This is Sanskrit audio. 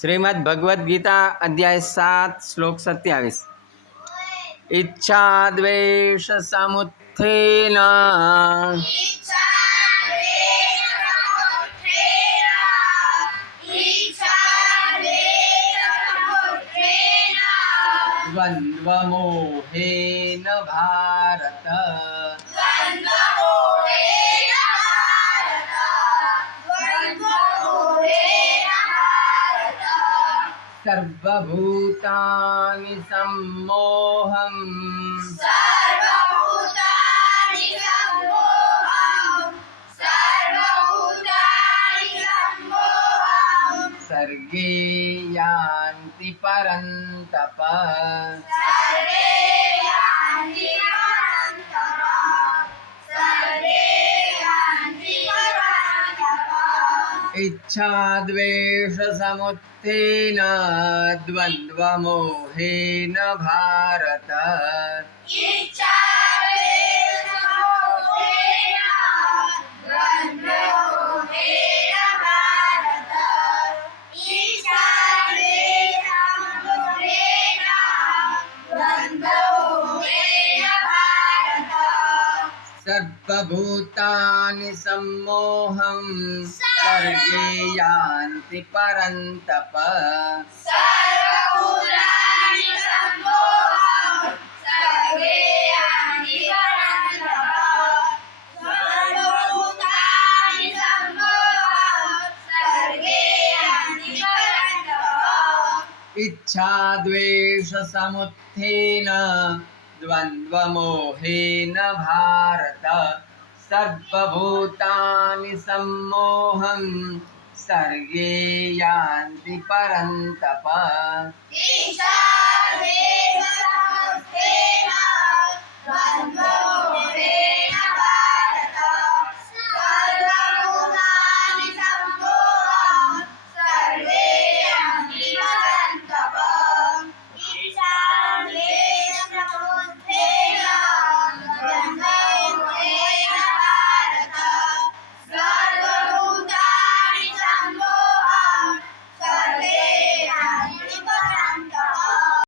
श्रीमद् भगवद गीता अध्याय 7 श्लोक 27। इच्छा द्वेष समुत्थेन द्वन्द्वमोहेन भारत सर्वभूतानि सम्मोहम् सर्गे यान्ति परन्तप। इच्छा द्वेष समुत्थेन द्वन्द्वमोहेन भारत सर्वभूतानि सम्मोहं सर्गे यान्ति परन्तप। इच्छा द्वेष समुत्थेन द्वन्द्वमोहेन भारत सर्वभूतानि सम्मोहं सर्गे यान्ति परन्तप।